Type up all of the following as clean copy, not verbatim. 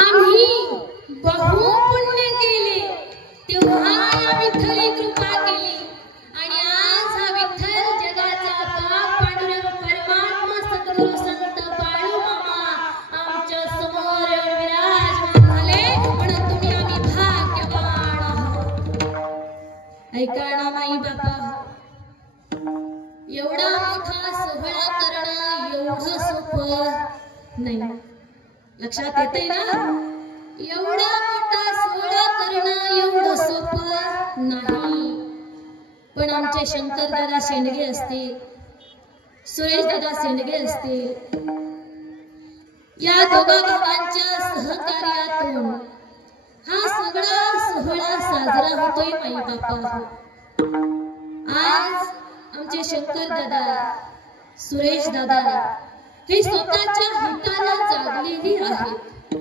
आम्ही बहु पुण्य केले तेव्हा या विठ्ठली कृपा केली आणि आज हा विठ्ठल जगाचा बाप पांडुरंग परमात्मा सद्गुरु संत बाळू मामा आमच्या समोर विराजमान झाले म्हणून तुम्ही आम्ही भाग्यवान आहोत। ऐका ना माई बाबा, एवढा मोठा सोहळा करणं एवढं सोपं नाही, लक्षात येतंय ना? एवढा मोठा सोहळा करणं एवढं सोपं नाही। पण आमचे शंकर दादा शेंडगे असतील, सुरेश दादा शेंडगे असतील, या दोघा भावांच्या सहकार्यातून हा सगळा सोहळा साजरा होतोय माई बापा। आज आमचे शंकर दादा, सुरेश दादा हे स्वतःच्या हिताला जागलेली आहेत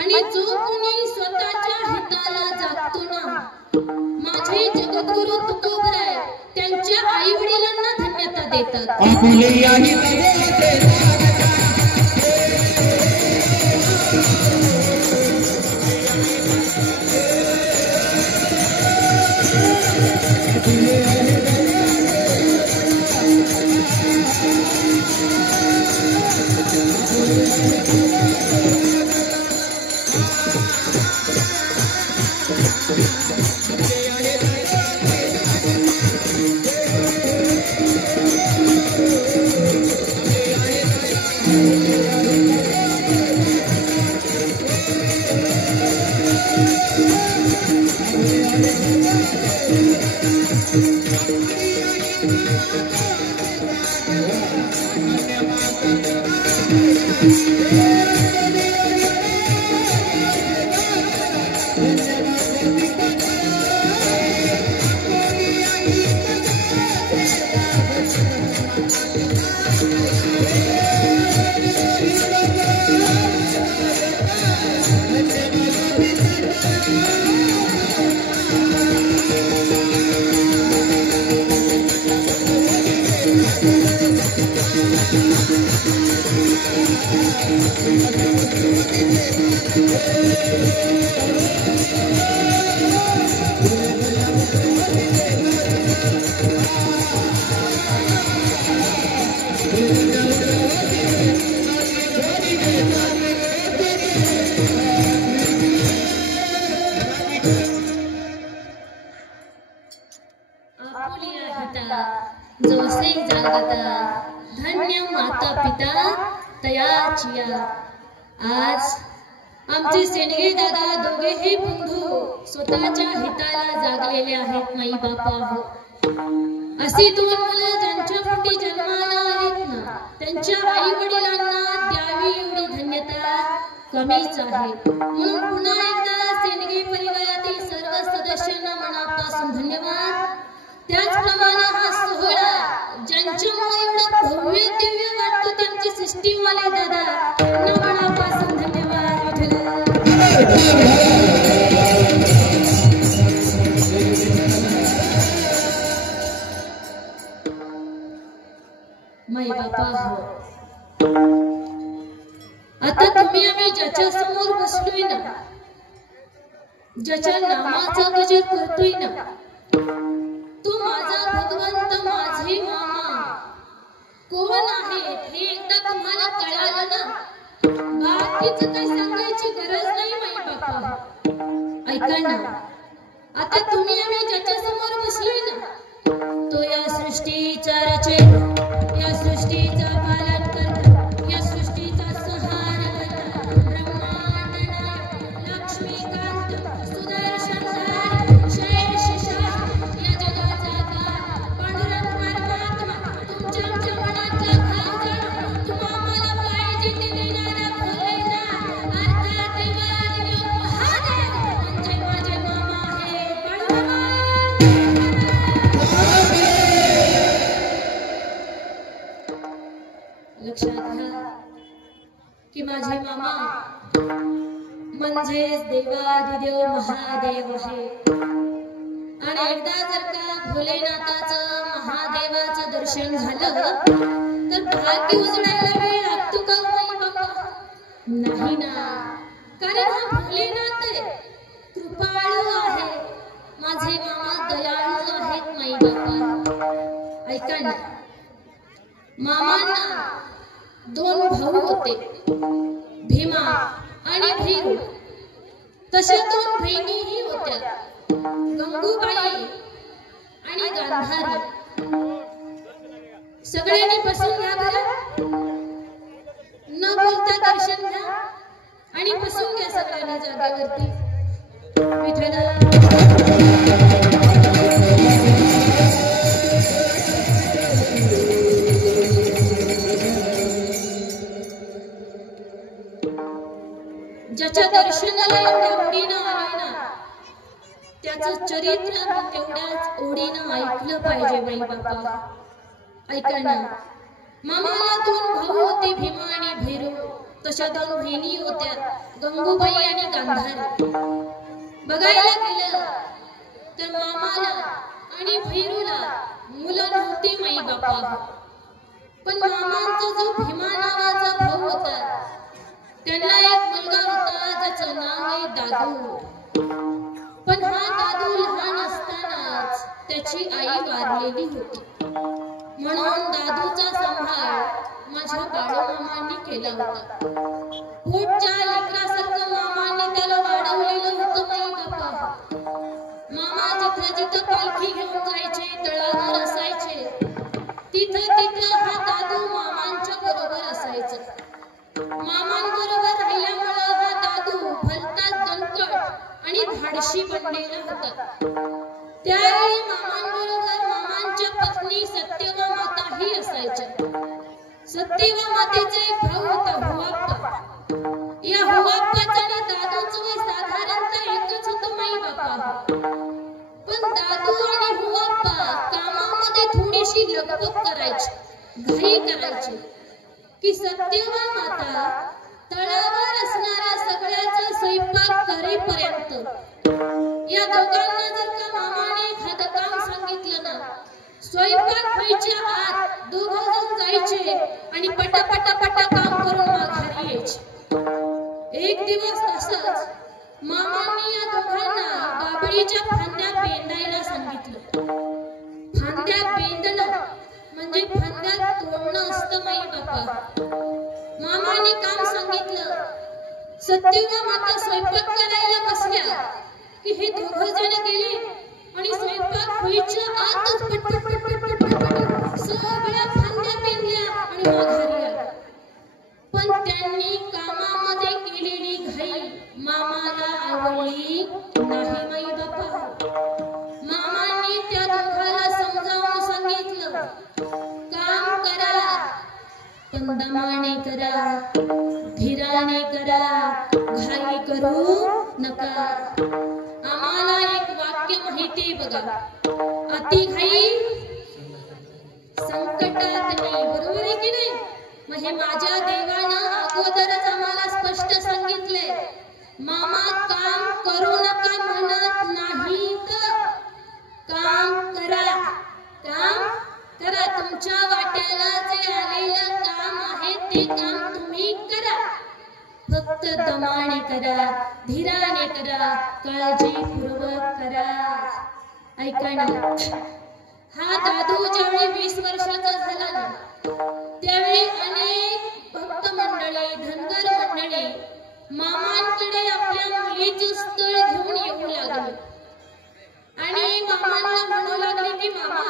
आणि जो कोणी स्वतःच्या हिताला जागतो ना, माझे जगद्गुरु तुकोबराय त्यांच्या आई वडिलांना धन्यता देतात। जोसे जागता धन्य माता पिता तयाचिया। आज आमचे शेंडगे दादा दोघेही बंधू स्वतःच्या हिताला जागलेले आहेत माई बापा। अशी दोन मुलं ज्यांच्या पोटी जन्माला आलीत ना, त्यांच्या आई वडिलांना द्यावी एवढी धन्यता कमीच आहे। म्हणून पुन्हा एकदा शेंडगे परिवारातील सर्व सदस्यांना मनापासून धन्यवाद। त्याचप्रमाणे हा सोहळा ज्यांच्यामुळे एवढं भव्य दिव्य वाटतो त्यांची सिस्टीम वाले दादा त्यांना मनापासून धन्यवाद। माई बापा, आता तुम्ही आम्ही ज्याच्या समोर बसलोय ना, ज्याच्या नामाचा गजर करतोय ना, तो माझा भगवंत माझे मामा कोण आहे हे एकदा तुम्हाला कळालं ना, बाकीचं काही सांगायची गरज नाही माई बापा। ऐका ना, आता तुम्ही आम्ही ज्याच्या समोर बसलोय ना, तो या सृष्टीचा रचक, या सृष्टीचा पालन करता, या सृष्टीचा संहार करता, ब्रह्मांड नायक, लक्ष्मीकांत, सुदर्शन धारी, शेषशाही, या जगाचा गात, पांडुरंग परमात्मा, तुमच्या आमच्या मनातला भाव जाणून तुम्हाला पाहिजे ते देणारा भोलेनाथ, अर्थात देवादिदेव महादेव म्हणजे माझे मामा आहे बाळू मामा। लक्षात घ्या की माझे मामा म्हणजेच देवादिदेव महादेव आहे। आणि एकदा जर का भोलेनाथाचं महादेवाचं दर्शन झालं तर भाग्य उजळायला वेळ लागतो का माई बाबा? नाही ना। कारण हा भोलेनाथ कृपाळू आहे, माझे मामा दयाळू आहेत माई बापा. ऐका ना, मामांना दोन भाऊ होते, भीमा आणि भीरू. तशा दोन बहिणीही होत्या, गंगूबाई आणि गांधारी. सगळ्यांनी बसून घ्या बरं, न बोलता दर्शन घ्या आणि बसून घ्या सगळ्यांनी जागेवरती. विठ्ठला ज्याच्या दर्शनाला एवढ्या ओढीनं आले ना, त्याचं चरित्र तेवढ्याच ओढीनं ऐकलं पाहिजे बाई बापा. ऐका ना, मामाला दोन भाऊ होते, भीमा आणि भैरू. तशा दोन बहिणी होत्या, गंगूबाई आणि गांधारी. बघायला गेलं तर मामाला आणि भैरूला मुलं नव्हती माई बापा. पण मामांचा जो भीमा नावाचा भाऊ होता, त्यांना एक मुलगा होता ज्याचं नाव आहे दादू. पण हा दादू लहान असतानाच त्याची आई वारलेली होती, म्हणून दादूचा सांभाळ माझ्या बाळूमामांनी केला होता. पोटच्या लेकरासारखं मामांनी त्याला वाढवलेलं होतं बाई बापा. मामा जिथं जिथं पालखी घेऊन जायचे, तळावर असायचे, तिथं तिथं हा दादू मामांच्या बरोबर असायचा. मामांबरोबर राहिल्यामुळे हा दादू भलताच दणकट आणि धाडशी बनलेला होता. त्यावेळी मामांबरोबर मामांच्या पत्नी सत्यवा माताही असायच्या. सत्यवा मातेचा एक भाऊ होता हुआप्पा. या हुआप्पाचं आणि दादूचं वय साधारणतः एकच होतं माई बापा. पण दादू आणि हुआप्पा कामामध्ये थोडीशी लगबग करायची, घाई करायची की सत्यवा माता तळावर असणाऱ्या सगळ्याचा स्वयंपाक करेपर्यंत या दोघांना जर का मामाने एखादं काम सांगितलं ना, स्वयंपाक व्हायच्या आत दोघं जण जायचे आणि पटापटा काम करून माघारी यायचे. एक दिवस असंच मामांनी या दोघांना बाबळीच्या फांद्या बेंदायला सांगितलं. फांद्या बेंदणं म्हणजे फांद्या तोडणं असतं माई बापा. मामाने काम सांगितलं. सत्यवा माता स्वयंपाक करायला बसल्या की हे दोघं जण गेले आणि स्वयंपाक व्हायच्या आतच पटपट सगळ्या फांद्या पेरल्या आणि माघारी आल्या. पण त्यांनी कामामध्ये केलेली घाई मामाला आवडली नाही माई बापा. मामांनी त्या दोघाला समजावून सांगितलं, काम करा पण दमाने करा, धीराने करा, घाई करू नका. आम्हाला एक वाक्य माहिती बघा, अति घाई संकटात नाही. बरोबर आहे की नाही? मग हे माझ्या देवानं अगोदरच आम्हाला स्पष्ट सांगितलंय, मामा काम करू नका म्हणत नाहीत, काम करा. काम करा, तुमच्या वाट्याला जे आलेलं काम आहे ते काम तुम्ही करा. फक्त दमाने करा, धीराने करा, काळजीपूर्वक करा. ऐका ना, हा दादू ज्यावेळी 20 वर्षाचा झाला ना, त्यावेळी अनेक भक्त मंडळी, धनगर मंडळी मामांकडे आपल्या मुलीचे स्थळ घेऊन येऊ लागले आणि मामांना म्हणू लागले की मामा,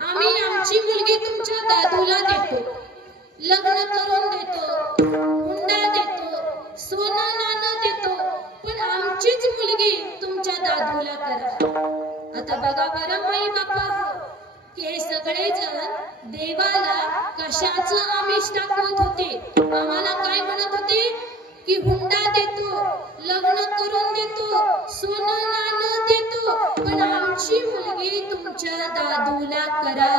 आम्ही आमची मुलगी तुमच्या दादूला देतो, लग्न करून देतो, हुंडा देतो, सोनं नाणं देतो, पण आमचीच मुलगी तुमच्या दादूला करा. आता बघा बरं माई बापा, की हे सगळे जण देवाला कशाचं आमिष दाखवत होते. आम्हाला काय म्हणत होते की हुंडा देतो, लग्न करून देतो, सोनं नाणं देतो, पण आमची मुलगी तुमच्या दादूला करा.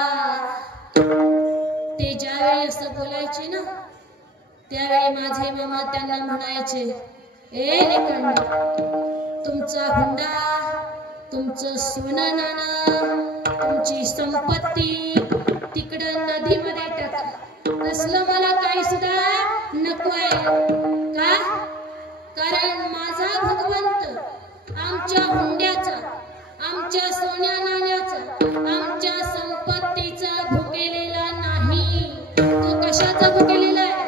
ते ज्यावेळी असं बोलायचे ना, त्यावेळी माझे मामा त्यांना म्हणायचे, ए लेकांनो, तुमचा हुंडा, तुमचं सोनं नाणं, तुमची संपत्ती तिकडं नदीमध्ये टाका. तसलं मला काही सुद्धा नकोय. का? सोन्या नाण्याचा आमच्या संपत्तीचा भुकेलेला नाही, तो कशाचा भुकेलेला आहे?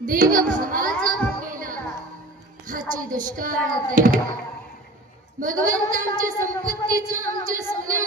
देव भावाचा भुकेला हाची दुष्काळ तयार, भगवंत आमच्या संपत्तीचा आमच्या सोन्या